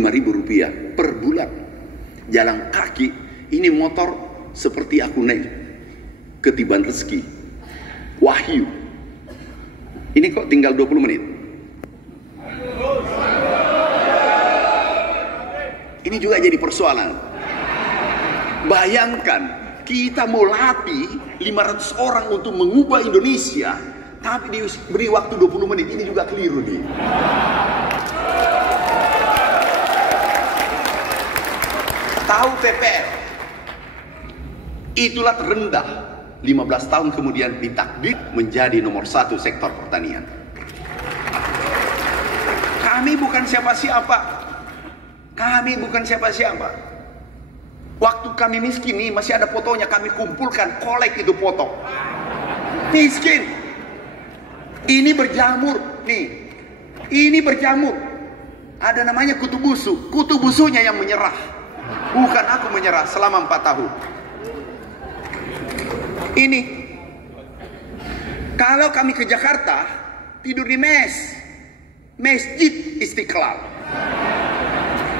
Rp45.000 per bulan. Jalan kaki, ini motor seperti aku naik ketiban rezeki. Wahyu. Ini kok tinggal 20 menit. Ini juga jadi persoalan. Bayangkan, kita mau latih 500 orang untuk mengubah Indonesia, tapi diberi waktu 20 menit. Ini juga keliru nih. Tahu PPL? Itulah terendah. 15 tahun kemudian ditakdir menjadi nomor 1 sektor pertanian. Kami bukan siapa-siapa. Kami bukan siapa-siapa. Waktu kami miskin nih, masih ada fotonya, kami kumpulkan, kolek itu foto. Miskin. Ini berjamur nih. Ini berjamur. Ada namanya kutu busuk. Kutu busuknya yang menyerah. Bukan aku menyerah selama 4 tahun. Ini. Kalau kami ke Jakarta, tidur di Masjid Istiqlal.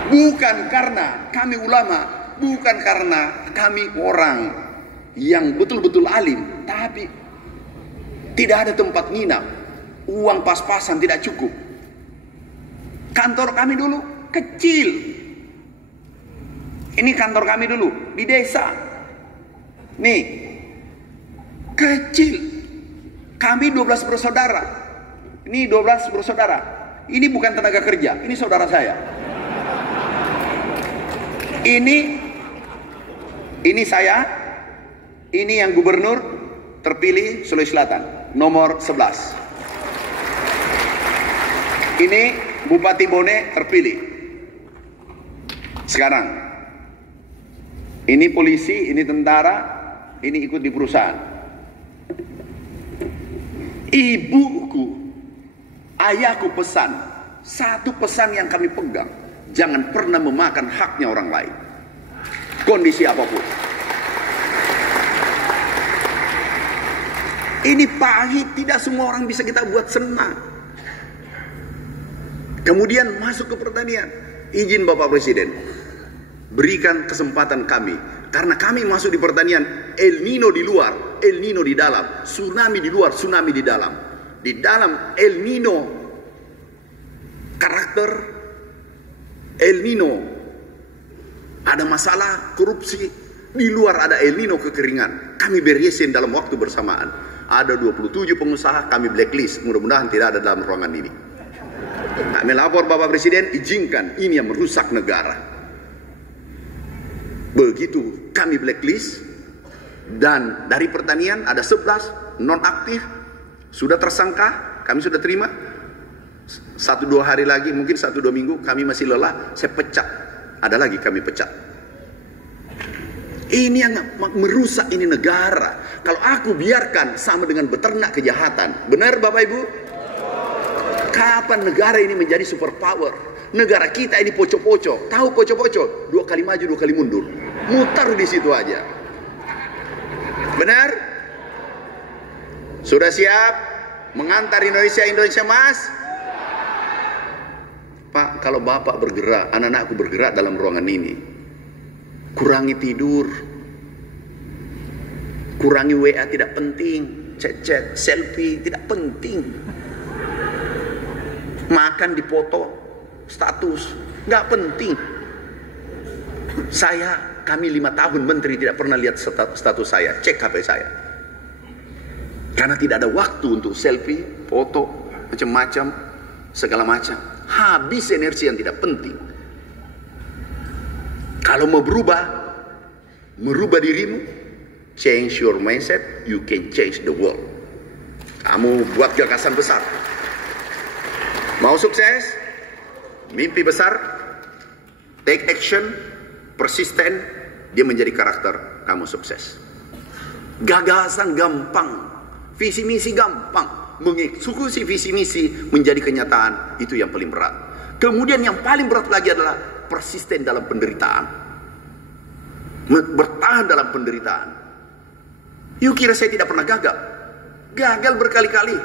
Bukan karena kami ulama, bukan karena kami orang yang betul-betul alim, tapi tidak ada tempat nginap, uang pas-pasan tidak cukup. Kantor kami dulu kecil. Ini kantor kami dulu di desa. Nih, kecil. Kami 12 bersaudara. Ini 12 bersaudara. Ini bukan tenaga kerja, ini saudara saya. Ini saya. Ini yang gubernur terpilih Sulawesi Selatan, nomor 11. Ini Bupati Bone terpilih. Sekarang. Ini polisi, ini tentara, ini ikut di perusahaan. Ibuku, ayahku pesan, satu pesan yang kami pegang, jangan pernah memakan haknya orang lain. Kondisi apapun. Ini pahit, tidak semua orang bisa kita buat senang. Kemudian masuk ke pertanian. Izin Bapak Presiden, berikan kesempatan kami. Karena kami masuk di pertanian, El Nino di luar, El Nino di dalam. Tsunami di luar, tsunami di dalam. Di dalam El Nino, karakter El Nino, ada masalah korupsi. Di luar ada El Nino kekeringan. Kami beresin dalam waktu bersamaan. Ada 27 pengusaha, kami blacklist. Mudah-mudahan tidak ada dalam ruangan ini. Kami lapor Bapak Presiden, izinkan, ini yang merusak negara. Begitu kami blacklist, dan dari pertanian ada 11 non-aktif, sudah tersangka, kami sudah terima. 1-2 hari lagi, mungkin 1-2 minggu, kami masih lelah, saya pecat. Ada lagi kami pecat. Ini yang merusak ini negara. Kalau aku biarkan sama dengan beternak kejahatan. Benar Bapak Ibu? Kapan negara ini menjadi superpower? Negara kita ini poco-poco. Tahu poco-poco? 2 kali maju, 2 kali mundur. Mutar di situ aja. Benar? Sudah siap mengantar Indonesia Mas? Pak, kalau Bapak bergerak, anak-anakku bergerak dalam ruangan ini, kurangi tidur, kurangi WA tidak penting, chat-chat, selfie tidak penting, makan dipoto, status nggak penting. Kami 5 tahun menteri tidak pernah lihat status saya, cek HP saya, karena tidak ada waktu untuk selfie, foto, macam-macam, segala macam. Habis energi yang tidak penting. Kalau mau merubah dirimu, change your mindset, you can change the world. Kamu buat gagasan besar. Mau sukses? Mimpi besar, take action, persisten, dia menjadi karakter, kamu sukses. Gagasan gampang, visi misi gampang, mengeksekusi visi misi menjadi kenyataan, itu yang paling berat. Kemudian yang paling berat lagi adalah persisten dalam penderitaan, bertahan dalam penderitaan. You kira saya tidak pernah gagal? Gagal berkali-kali.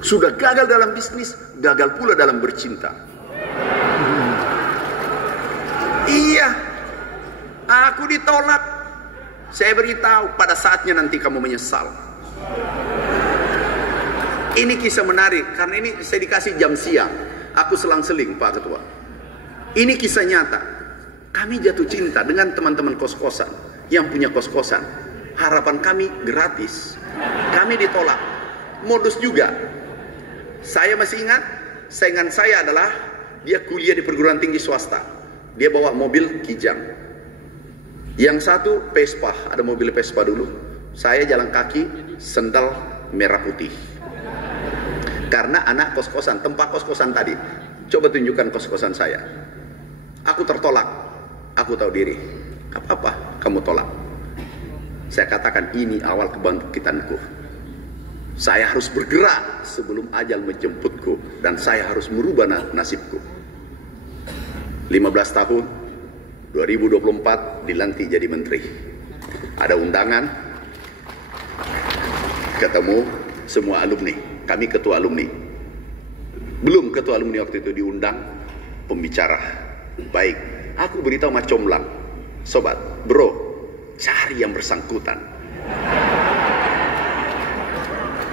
Sudah gagal dalam bisnis, gagal pula dalam bercinta. Iya, aku ditolak. Saya beritahu, pada saatnya nanti kamu menyesal. Ini kisah menarik, karena ini saya dikasih jam siang. Aku selang-seling, Pak Ketua. Ini kisah nyata. Kami jatuh cinta dengan teman-teman kos-kosan yang punya kos-kosan. Harapan kami gratis. Kami ditolak. Modus juga. Saya masih ingat, saingan saya adalah dia kuliah di perguruan tinggi swasta. Dia bawa mobil Kijang. Yang satu Vespa, ada mobil Vespa dulu. Saya jalan kaki, sendal merah putih. Karena anak kos-kosan, tempat kos-kosan tadi. Coba tunjukkan kos-kosan saya. Aku tertolak. Aku tahu diri. Apa-apa, kamu tolak. Saya katakan ini awal kebangkitanku. Saya harus bergerak sebelum ajal menjemputku. Dan saya harus merubah nasibku. 15 tahun, 2024 dilantik jadi menteri. Ada undangan, ketemu semua alumni. Kami ketua alumni. Belum ketua alumni waktu itu diundang pembicara. Baik, aku beritahu Mas Comlang, sobat, bro, cari yang bersangkutan.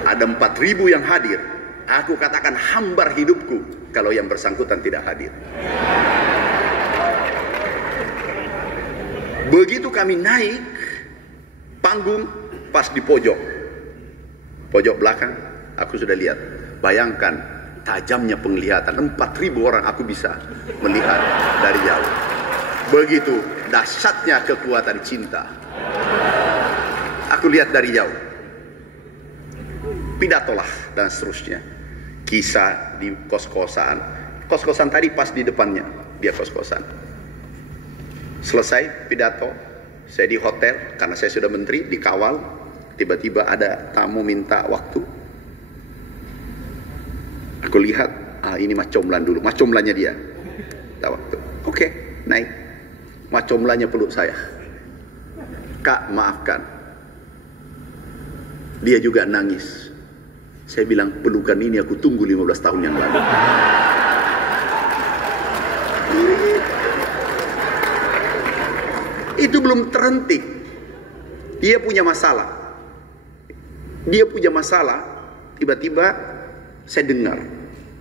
Ada 4.000 yang hadir. Aku katakan hambar hidupku kalau yang bersangkutan tidak hadir. Begitu kami naik panggung, pas di pojok belakang, aku sudah lihat. Bayangkan tajamnya penglihatan, 4.000 orang aku bisa melihat dari jauh. Begitu dahsyatnya kekuatan cinta. Aku lihat dari jauh. Pidatolah dan seterusnya. Kisah di kos-kosan. Kos-kosan tadi pas di depannya, dia kos-kosan. Selesai pidato, saya di hotel karena saya sudah menteri, dikawal. Tiba-tiba ada tamu minta waktu. Aku lihat, ini Mas Comlan dulu, Mas Comlannya dia. Minta waktu. Oke, naik. Mas Comlannya peluk saya. Kak, maafkan. Dia juga nangis. Saya bilang, pelukan ini aku tunggu 15 tahun yang lalu. Itu belum terhenti. Dia punya masalah. Tiba-tiba saya dengar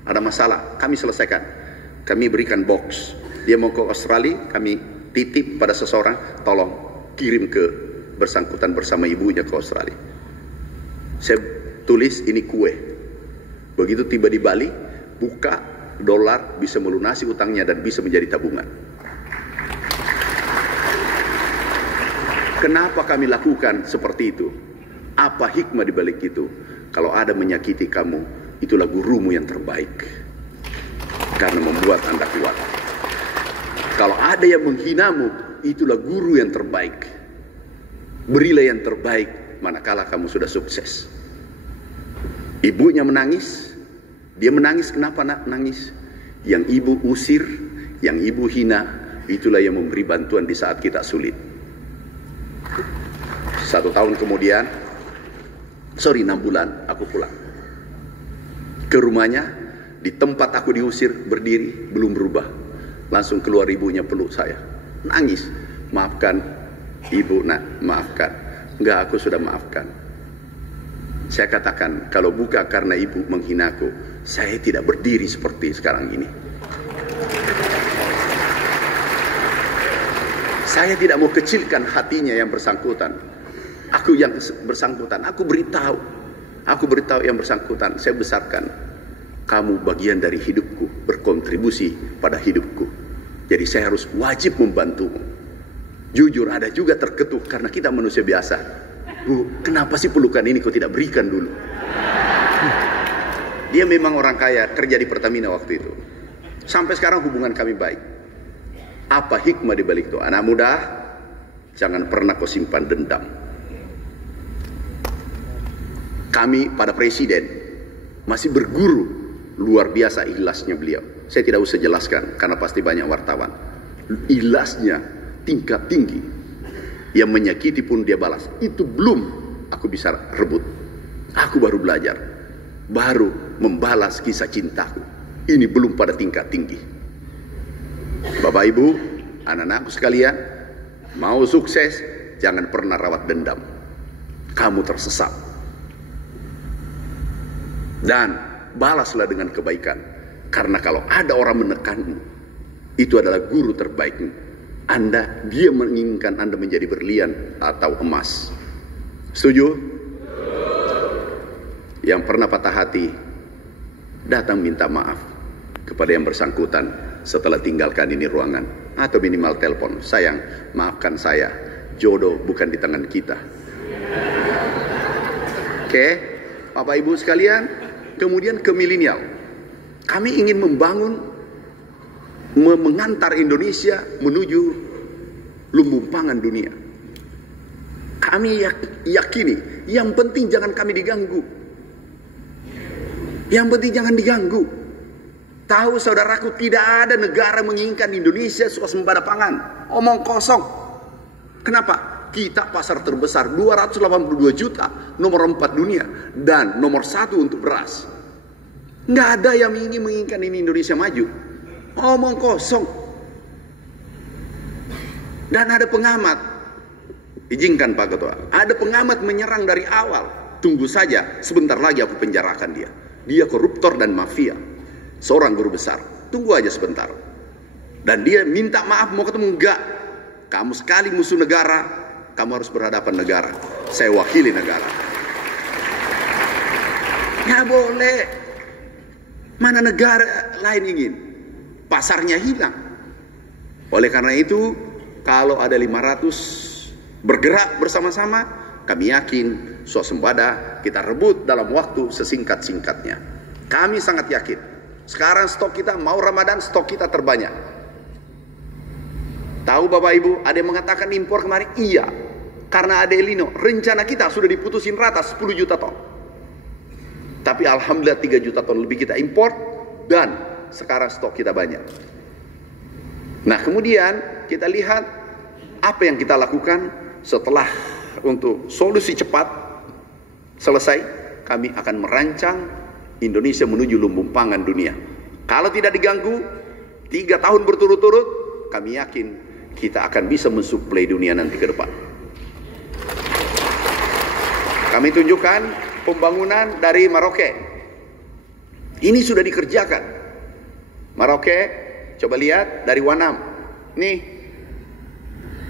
ada masalah. Kami selesaikan. Kami berikan box. Dia mau ke Australia, kami titip pada seseorang, tolong kirim ke bersangkutan bersama ibunya ke Australia. Saya tulis ini kue. Begitu tiba di Bali, buka dolar, bisa melunasi utangnya dan bisa menjadi tabungan. Kenapa kami lakukan seperti itu? Apa hikmah di balik itu? Kalau ada menyakiti kamu, itulah gurumu yang terbaik. Karena membuat Anda kuat. Kalau ada yang menghinamu, itulah guru yang terbaik. Berilah yang terbaik manakala kamu sudah sukses. Ibunya menangis. Dia menangis, kenapa nangis? Yang ibu usir, yang ibu hina, itulah yang memberi bantuan di saat kita sulit. 1 tahun kemudian, 6 bulan aku pulang ke rumahnya. Di tempat aku diusir berdiri, belum berubah. Langsung keluar ibunya peluk saya, nangis. Maafkan ibu, nak, maafkan. Enggak, aku sudah maafkan. Saya katakan, kalau bukan karena ibu menghinaku, saya tidak berdiri seperti sekarang ini. Saya tidak mau kecilkan hatinya yang bersangkutan. Aku yang bersangkutan, aku beritahu yang bersangkutan, saya besarkan. Kamu bagian dari hidupku, berkontribusi pada hidupku. Jadi saya harus wajib membantumu. Jujur ada juga terketuk karena kita manusia biasa. Bu, kenapa sih pelukan ini kau tidak berikan dulu? Dia memang orang kaya, kerja di Pertamina waktu itu. Sampai sekarang hubungan kami baik. Apa hikmah di balik itu? Anak muda, jangan pernah kau simpan dendam. Kami pada presiden masih berguru, luar biasa ikhlasnya beliau. Saya tidak usah jelaskan karena pasti banyak wartawan. Ikhlasnya tingkat tinggi. Yang menyakiti pun dia balas. Itu belum aku bisa rebut. Aku baru belajar, baru membalas kisah cintaku. Ini belum pada tingkat tinggi. Bapak Ibu, anak-anakku sekalian, mau sukses, jangan pernah rawat dendam. Kamu tersesat. Dan balaslah dengan kebaikan. Karena kalau ada orang menekanmu, itu adalah guru terbaikmu. Dia menginginkan Anda menjadi berlian atau emas. Setuju? Yang pernah patah hati, datang minta maaf kepada yang bersangkutan setelah tinggalkan ini ruangan, atau minimal telepon, sayang, maafkan saya, jodoh bukan di tangan kita. Oke, Bapak Ibu sekalian. Kemudian ke milenial, kami ingin mengantar Indonesia menuju lumbung pangan dunia. Kami yakini, yang penting jangan kami diganggu. Yang penting jangan diganggu. Tahu saudaraku, tidak ada negara menginginkan Indonesia swasembada pangan. Omong kosong. Kenapa? Kita pasar terbesar, 282 juta, nomor 4 dunia, dan nomor 1 untuk beras. Nggak ada yang menginginkan ini Indonesia maju. Omong kosong. Dan ada pengamat, izinkan Pak Ketua, ada pengamat menyerang dari awal. Tunggu saja, sebentar lagi aku penjarakan dia. Dia koruptor dan mafia, seorang guru besar. Tunggu aja sebentar. Dan dia minta maaf, mau ketemu. Enggak, kamu sekali musuh negara, kamu harus berhadapan negara. Saya wakili negara. Nggak boleh. Mana negara lain ingin pasarnya hilang. Oleh karena itu, kalau ada 500 bergerak bersama-sama, kami yakin swasembada kita rebut dalam waktu sesingkat-singkatnya. Kami sangat yakin. Sekarang stok kita, mau Ramadan, stok kita terbanyak. Tahu Bapak Ibu, ada yang mengatakan impor kemarin? Iya, karena ada El Nino. Rencana kita sudah diputusin rata 10 juta ton. Tapi alhamdulillah 3 juta ton lebih kita impor, dan sekarang stok kita banyak. Nah, kemudian kita lihat apa yang kita lakukan setelah untuk solusi cepat selesai. Kami akan merancang Indonesia menuju lumbung pangan dunia. Kalau tidak diganggu 3 tahun berturut-turut, kami yakin kita akan bisa mensuplai dunia nanti ke depan. Kami tunjukkan pembangunan dari Merauke. Ini sudah dikerjakan. Merauke, coba lihat dari Wanam. Nih,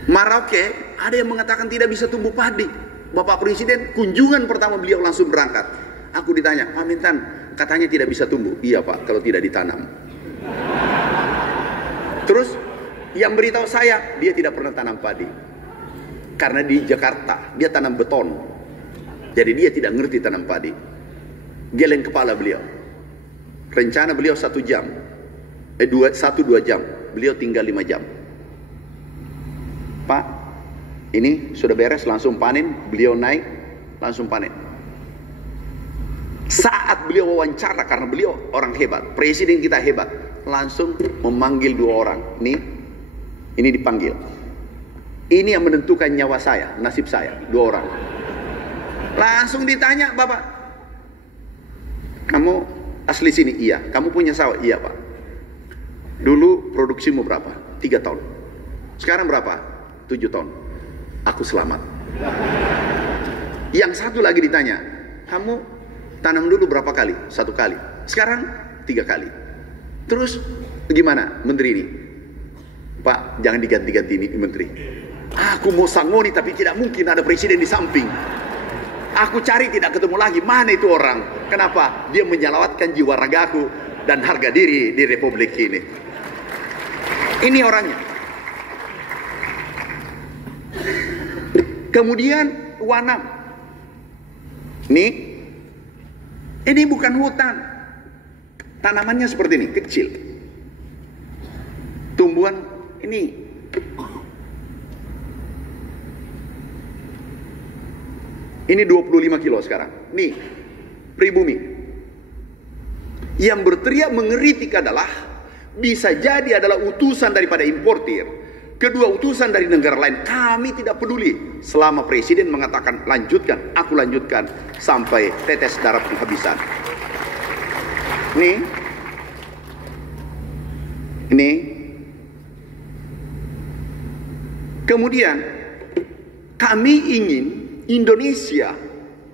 Merauke ada yang mengatakan tidak bisa tumbuh padi. Bapak Presiden kunjungan pertama beliau langsung berangkat. Aku ditanya, Pak Mentan, katanya tidak bisa tumbuh. Iya Pak, kalau tidak ditanam. Terus yang beritahu saya, dia tidak pernah tanam padi. Karena di Jakarta, dia tanam beton. Jadi dia tidak ngerti tanam padi. Geleng kepala beliau. Rencana beliau 1 jam. 1-2 jam. Beliau tinggal 5 jam. Pak, ini sudah beres, langsung panen. Beliau naik, langsung panen. Saat beliau wawancara, karena beliau orang hebat, presiden kita hebat, langsung memanggil 2 orang. Ini dipanggil. Ini yang menentukan nyawa saya, nasib saya, 2 orang. Langsung ditanya, Bapak, kamu asli sini? Iya. Kamu punya sawah? Iya Pak. Dulu produksimu berapa? 3 tahun. Sekarang berapa? 7 tahun. Aku selamat. Yang satu lagi ditanya, kamu tanam dulu berapa kali? 1 kali. Sekarang 3 kali. Terus gimana menteri ini? Pak, jangan diganti-ganti ini menteri. Aku mau sangoni tapi tidak mungkin ada presiden di samping. Aku cari tidak ketemu lagi. Mana itu orang? Kenapa? Dia menyelawatkan jiwa ragaku dan harga diri di republik ini. Ini orangnya. Kemudian Wanam. Ini bukan hutan. Tanamannya seperti ini, kecil. Tumbuhan ini. Ini 25 kilo sekarang. Nih, pribumi. Yang berteriak mengeritik adalah bisa jadi adalah utusan daripada importir. Kedua, utusan dari negara lain. Kami tidak peduli. Selama presiden mengatakan lanjutkan, aku lanjutkan sampai tetes darah penghabisan. Nih. 2 Kemudian kami ingin Indonesia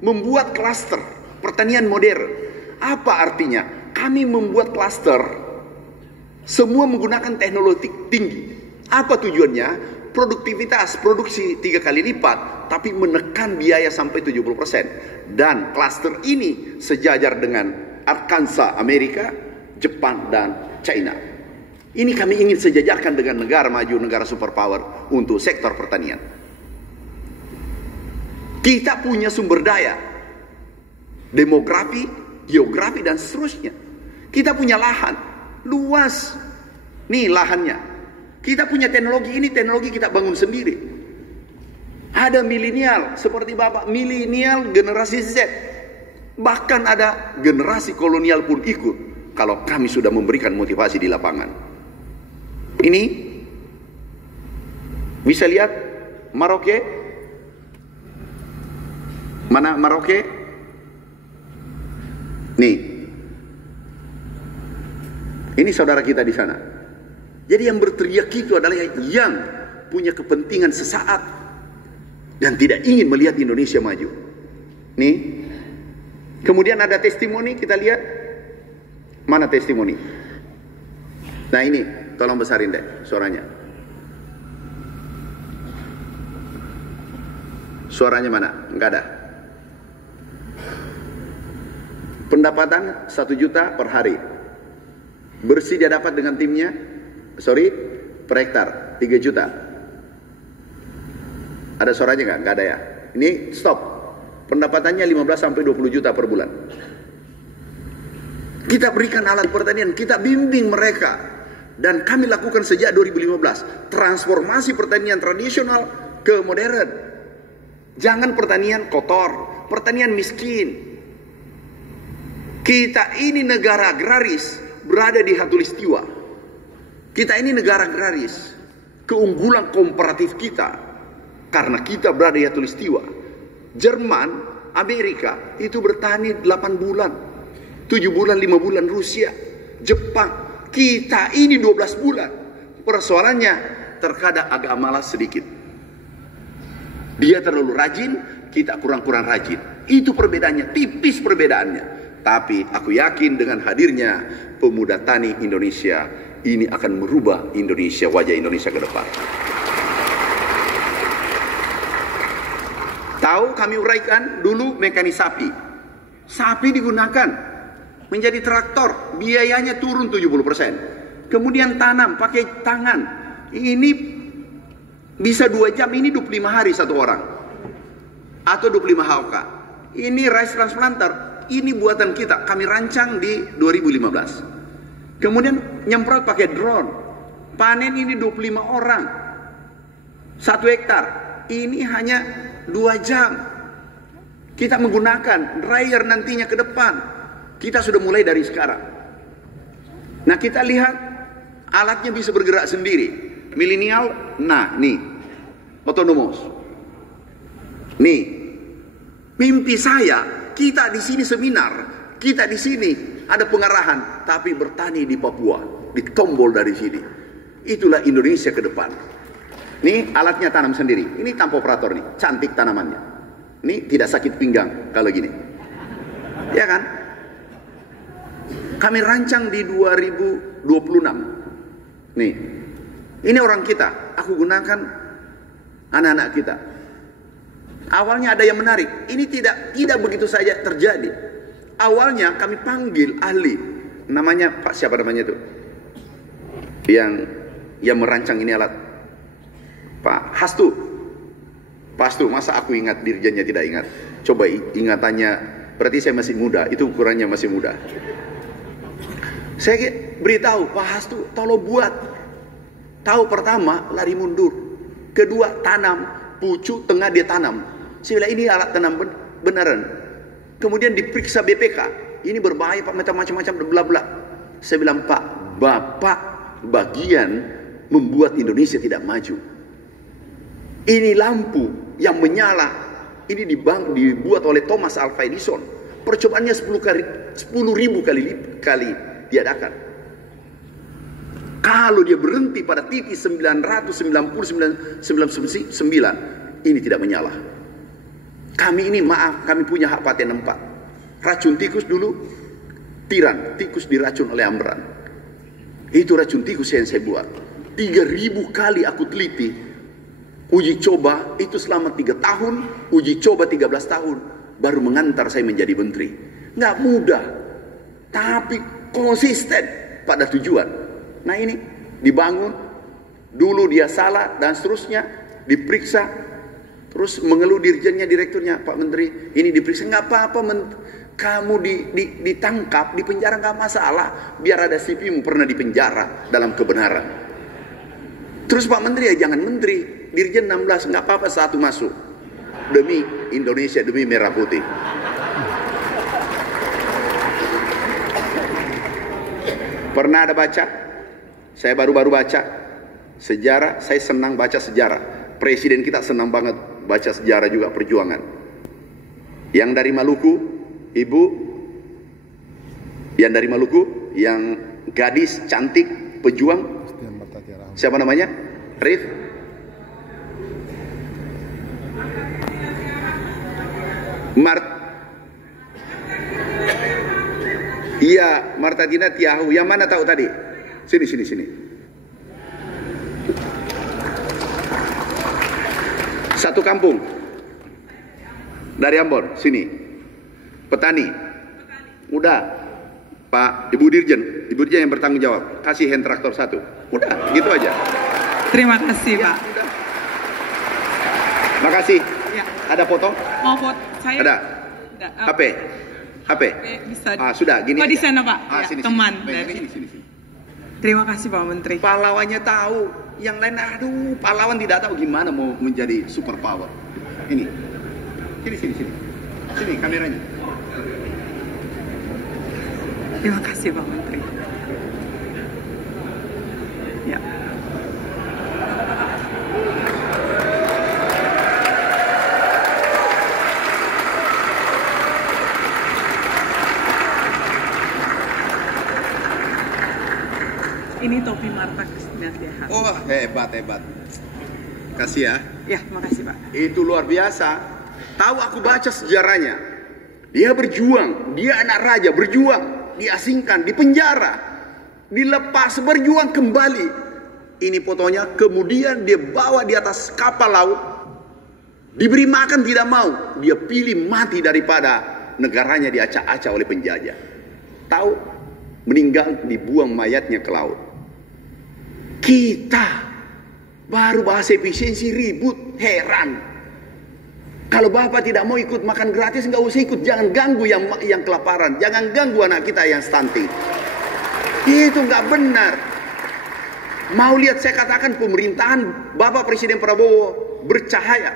membuat klaster pertanian modern. Apa artinya? Kami membuat klaster semua menggunakan teknologi tinggi. Apa tujuannya? Produktivitas, produksi 3 kali lipat, tapi menekan biaya sampai 70%. Dan klaster ini sejajar dengan Arkansas, Amerika, Jepang, dan China. Ini kami ingin sejajarkan dengan negara maju, negara superpower untuk sektor pertanian. Kita punya sumber daya, demografi, geografi, dan seterusnya. Kita punya lahan, luas. Nih lahannya. Kita punya teknologi, ini teknologi kita bangun sendiri. Ada milenial, seperti Bapak, milenial generasi Z. Bahkan ada generasi kolonial pun ikut, kalau kami sudah memberikan motivasi di lapangan. Ini, bisa lihat Maroke. Mana Maroke? Nih. Ini saudara kita di sana. Jadi yang berteriak itu adalah yang punya kepentingan sesaat dan tidak ingin melihat Indonesia maju. Nih. Kemudian ada testimoni, kita lihat. Mana testimoni? Nah ini, tolong besarin deh suaranya. Suaranya mana? Enggak ada. Pendapatan 1 juta per hari. Bersih dia dapat dengan timnya, per hektar 3 juta. Ada suaranya nggak? Nggak ada ya. Ini stop. Pendapatannya 15 sampai 20 juta per bulan. Kita berikan alat pertanian, kita bimbing mereka. Dan kami lakukan sejak 2015. Transformasi pertanian tradisional ke modern. Jangan pertanian kotor, pertanian miskin. Kita ini negara agraris, berada di khatulistiwa. Kita ini negara agraris. Keunggulan komparatif kita, karena kita berada di khatulistiwa. Jerman, Amerika, itu bertani 8 bulan. 7 bulan, 5 bulan Rusia, Jepang. Kita ini 12 bulan. Persoalannya terkadang agak malas sedikit. Dia terlalu rajin, kita kurang-kurang rajin. Itu perbedaannya, tipis perbedaannya. Tapi aku yakin dengan hadirnya pemuda tani Indonesia, ini akan merubah Indonesia, wajah Indonesia ke depan. Tahu kami uraikan dulu mekanisasi. Sapi digunakan menjadi traktor, biayanya turun 70%. Kemudian tanam pakai tangan. Ini bisa 2 jam, ini 25 hari satu orang. Atau 25 hauka. Ini rice transplanter. Ini buatan kita, kami rancang di 2015. Kemudian nyemprot pakai drone. Panen ini 25 orang. 1 hektar. Ini hanya 2 jam. Kita menggunakan dryer nantinya ke depan. Kita sudah mulai dari sekarang. Nah kita lihat alatnya bisa bergerak sendiri. Milenial, nah nih. Otonomos. Nih. Mimpi saya, kita di sini seminar, kita di sini ada pengarahan, tapi bertani di Papua, ditombol dari sini. Itulah Indonesia ke depan. Ini alatnya tanam sendiri. Ini tanpa operator nih, cantik tanamannya. Ini tidak sakit pinggang kalau gini. Ya kan? Kami rancang di 2026. Nih. Ini orang kita, aku gunakan anak-anak kita. Awalnya ada yang menarik. Ini tidak begitu saja terjadi. Awalnya kami panggil ahli. Namanya Pak siapa namanya itu? Yang merancang ini alat. Pak Hastu. Pak Hastu, masa aku ingat dirjennya tidak ingat? Coba ingatannya, berarti saya masih muda. Itu ukurannya masih muda. Saya beritahu Pak Hastu, tolong buat. Tahu pertama lari mundur. Kedua tanam, pucuk tengah dia tanam. Saya bilang ini alat tanam beneran. Kemudian diperiksa BPK. Ini berbahaya Pak, macam-macam bla bla. Saya bilang Pak, Bapak bagian membuat Indonesia tidak maju. Ini lampu yang menyala. Ini dibuat oleh Thomas Alva Edison. Percobaannya 10.000 kali diadakan. Kalau dia berhenti pada titik 999, ini tidak menyala. Kami ini maaf, kami punya hak paten 4. Racun tikus dulu, tiran, tikus diracun oleh Amran. Itu racun tikus yang saya buat. 3.000 kali aku teliti. Uji coba itu selama 3 tahun, uji coba 13 tahun. Baru mengantar saya menjadi menteri. Nggak mudah, tapi konsisten pada tujuan. Nah ini dibangun, dulu dia salah dan seterusnya, diperiksa, terus mengeluh dirjennya, direkturnya, Pak Menteri, ini diperiksa, nggak apa-apa, kamu ditangkap, di penjara nggak masalah, biar ada CV-mu pernah di penjara dalam kebenaran. Terus Pak Menteri ya jangan menteri, dirjen 16, nggak apa-apa, 1 masuk, demi Indonesia, demi merah putih. Pernah ada baca? Saya baru-baru baca sejarah, saya senang baca sejarah. Presiden kita senang banget baca sejarah juga perjuangan. Yang dari Maluku, ibu, yang dari Maluku, yang gadis cantik, pejuang, siapa namanya? Rif? Iya, Marta Dina Tiahu. Yang mana tahu tadi? Sini. Satu kampung dari Ambon, sini. Petani. Udah, Pak Ibu Dirjen yang bertanggung jawab. Kasih hand traktor 1. Udah, gitu aja. Terima kasih, ya, Pak. Udah. Makasih. Ya. Ada foto? Mau foto saya? Ada. HP. Bisa. Sudah, gini. Oh, di sana, Pak. Sini. Teman dari sini. Terima kasih Pak Menteri. Pahlawannya tahu, yang lain aduh, pahlawan tidak tahu gimana mau menjadi super power. Ini. Sini. Sini kameranya. Terima kasih Pak Menteri. Ya. Ini topi Marta Kesejahteraan. Oh, hebat. Kasih ya. Ya, makasih Pak. Itu luar biasa. Tahu aku baca sejarahnya. Dia berjuang, dia anak raja, berjuang, diasingkan, dipenjara, dilepas, berjuang kembali. Ini fotonya, kemudian dia bawa di atas kapal laut, diberi makan tidak mau, dia pilih mati daripada negaranya diacak-acak oleh penjajah. Tahu, meninggal, dibuang mayatnya ke laut. Kita baru bahas efisiensi ribut, heran. Kalau Bapak tidak mau ikut makan gratis, nggak usah ikut. Jangan ganggu yang kelaparan, jangan ganggu anak kita yang stunting. Itu nggak benar. Mau lihat saya katakan pemerintahan Bapak Presiden Prabowo bercahaya.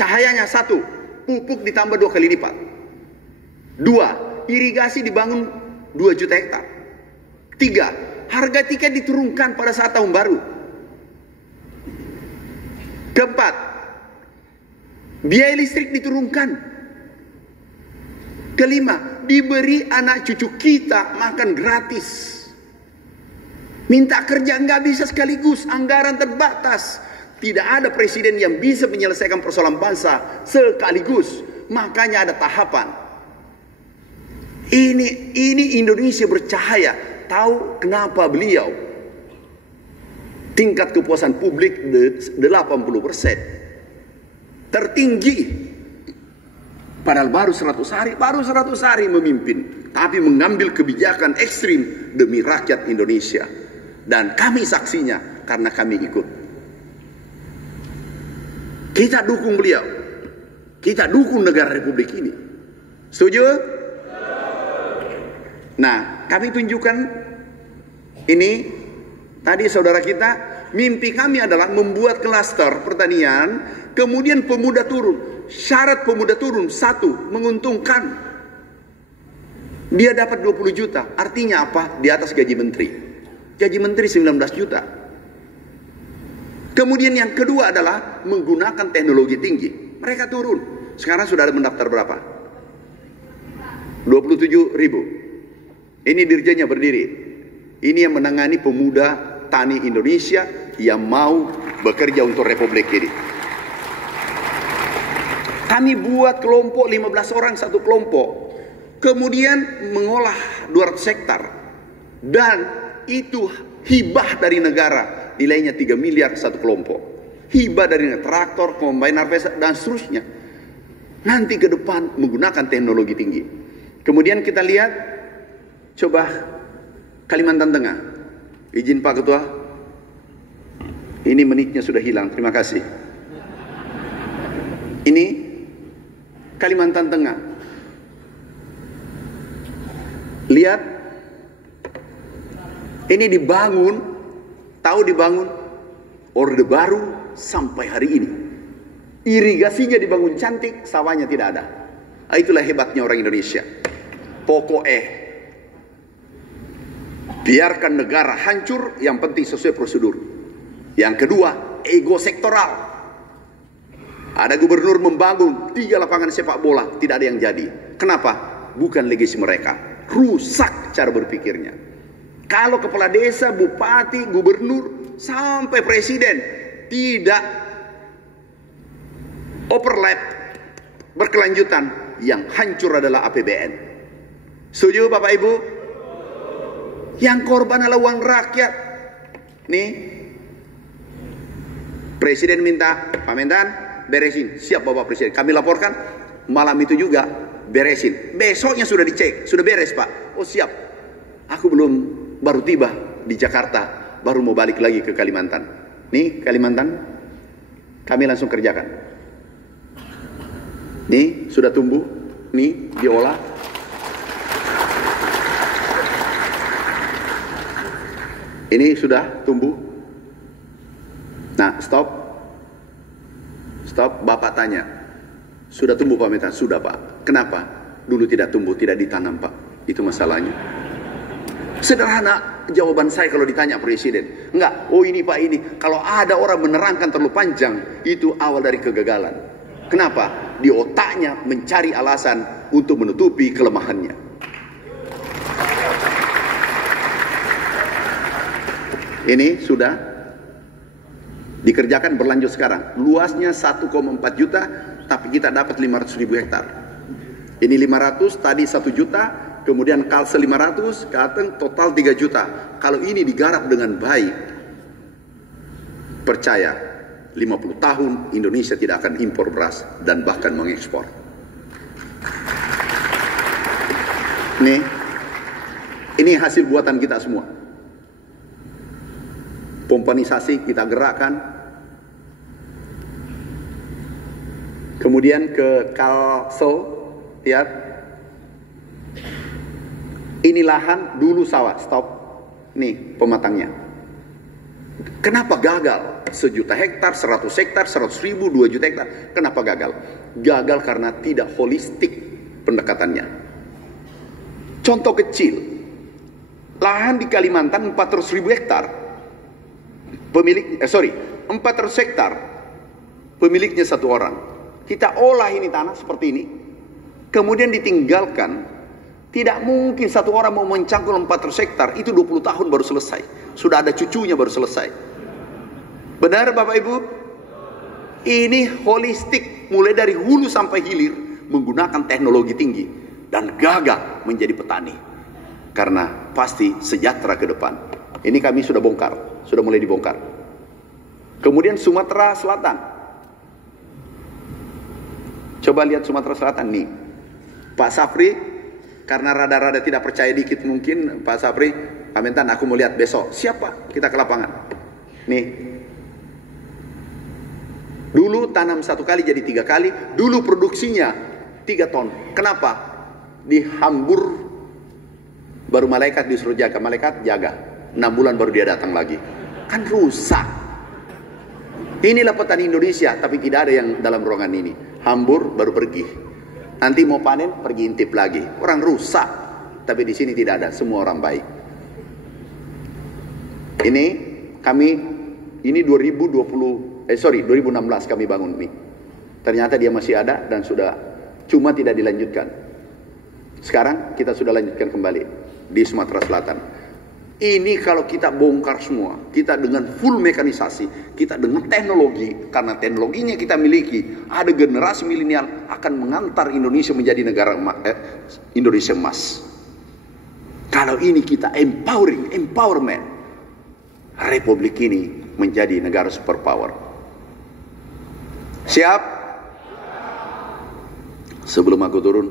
Cahayanya 1, pupuk ditambah 2 kali lipat. 2, irigasi dibangun 2 juta hektar. 3, harga tiket diturunkan pada saat tahun baru. Keempat, biaya listrik diturunkan. Kelima, diberi anak cucu kita makan gratis. Minta kerja nggak bisa sekaligus, anggaran terbatas. Tidak ada presiden yang bisa menyelesaikan persoalan bangsa sekaligus. Makanya ada tahapan. Ini Indonesia bercahaya. Tahu kenapa beliau tingkat kepuasan publik 80%, tertinggi. Padahal baru 100 hari memimpin, tapi mengambil kebijakan ekstrim demi rakyat Indonesia. Dan kami saksinya karena kami ikut. Kita dukung beliau, kita dukung negara Republik ini. Setuju? Nah, kami tunjukkan ini tadi saudara kita, mimpi kami adalah membuat klaster pertanian, kemudian pemuda turun. Syarat pemuda turun, 1, menguntungkan. Dia dapat 20 juta, artinya apa? Di atas gaji menteri. Gaji menteri 19 juta. Kemudian yang kedua adalah menggunakan teknologi tinggi. Mereka turun. Sekarang sudah ada mendaftar berapa? 27.000. Ini dirjennya berdiri. Ini yang menangani pemuda petani Indonesia yang mau bekerja untuk Republik ini. Kami buat kelompok 15 orang satu kelompok, kemudian mengolah 200 hektar, dan itu hibah dari negara, nilainya 3 miliar satu kelompok. Hibah dari traktor, combine harvester, dan seterusnya. Nanti ke depan menggunakan teknologi tinggi. Kemudian kita lihat, coba Kalimantan Tengah. Izin Pak Ketua, ini menitnya sudah hilang, terima kasih. Ini Kalimantan Tengah. Lihat, ini dibangun, tahu dibangun, Orde Baru sampai hari ini. Irigasinya dibangun cantik, sawahnya tidak ada. Itulah hebatnya orang Indonesia. Pokoknya, biarkan negara hancur, yang penting sesuai prosedur. Yang kedua, ego sektoral. Ada gubernur membangun 3 lapangan sepak bola, tidak ada yang jadi. Kenapa? Bukan legasi mereka. Rusak cara berpikirnya. Kalau kepala desa, bupati, gubernur, sampai presiden tidak overlap, berkelanjutan, yang hancur adalah APBN. Setuju Bapak Ibu? Yang korban adalah uang rakyat. Nih, presiden minta, Pak Mentan, beresin. Siap Bapak Presiden. Kami laporkan, malam itu juga beresin. Besoknya sudah dicek, sudah beres Pak. Oh siap. Aku baru tiba di Jakarta, baru mau balik lagi ke Kalimantan. Nih Kalimantan, kami langsung kerjakan. Nih sudah tumbuh, nih diolah. Ini sudah tumbuh. Nah stop, Bapak tanya, sudah tumbuh Pak Mentan? Sudah Pak. Kenapa? Dulu tidak tumbuh, tidak ditanam Pak. Itu masalahnya. Sederhana jawaban saya kalau ditanya presiden. Enggak, oh ini Pak ini. Kalau ada orang menerangkan terlalu panjang, itu awal dari kegagalan. Kenapa? Di otaknya mencari alasan untuk menutupi kelemahannya. Ini sudah dikerjakan, berlanjut sekarang. Luasnya 1,4 juta, tapi kita dapat 500.000 hektar. Ini 500, tadi 1 juta, kemudian Kalsel 500, Kateng total 3 juta. Kalau ini digarap dengan baik, percaya 50 tahun Indonesia tidak akan impor beras dan bahkan mengekspor. Nih, ini hasil buatan kita semua. Pompanisasi kita gerakkan. Kemudian ke Kalsel, lihat. Ini lahan dulu sawah, stop. Nih pematangnya. Kenapa gagal? 1 juta hektar, 100 hektar, 100.000, 2 juta hektar. Kenapa gagal? Gagal karena tidak holistik pendekatannya. Contoh kecil, lahan di Kalimantan 400.000 hektar. 400 hektar. Pemiliknya 1 orang. Kita olah ini tanah seperti ini, kemudian ditinggalkan. Tidak mungkin 1 orang mau mencangkul 400 hektar, itu 20 tahun baru selesai. Sudah ada cucunya baru selesai. Benar Bapak Ibu? Ini holistik, mulai dari hulu sampai hilir, menggunakan teknologi tinggi. Dan gagal menjadi petani. Karena pasti sejahtera ke depan. Ini kami sudah bongkar, sudah mulai dibongkar. Kemudian Sumatera Selatan. Coba lihat Sumatera Selatan nih. Pak Safri, karena rada-rada tidak percaya dikit mungkin, Pak Safri, Pak Mentan, aku mau lihat besok. Siapa? Kita ke lapangan. Nih. Dulu tanam 1 kali jadi 3 kali. Dulu produksinya 3 ton. Kenapa? Dihambur. Baru malaikat disuruh jaga. Malaikat jaga. 6 bulan baru dia datang lagi. Kan rusak. Inilah petani Indonesia, tapi tidak ada yang dalam ruangan ini. Hambur baru pergi. Nanti mau panen pergi intip lagi. Orang rusak. Tapi di sini tidak ada, semua orang baik. Ini kami, ini 2016 kami bangun ini. Ternyata dia masih ada dan sudah, cuma tidak dilanjutkan. Sekarang kita sudah lanjutkan kembali di Sumatera Selatan. Ini kalau kita bongkar semua, kita dengan full mekanisasi, kita dengan teknologi, karena teknologinya kita miliki, ada generasi milenial akan mengantar Indonesia menjadi Indonesia emas. Kalau ini kita empowerment, Republik ini menjadi negara superpower. Siap? Sebelum aku turun,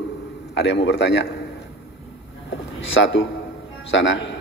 ada yang mau bertanya? Satu, sana.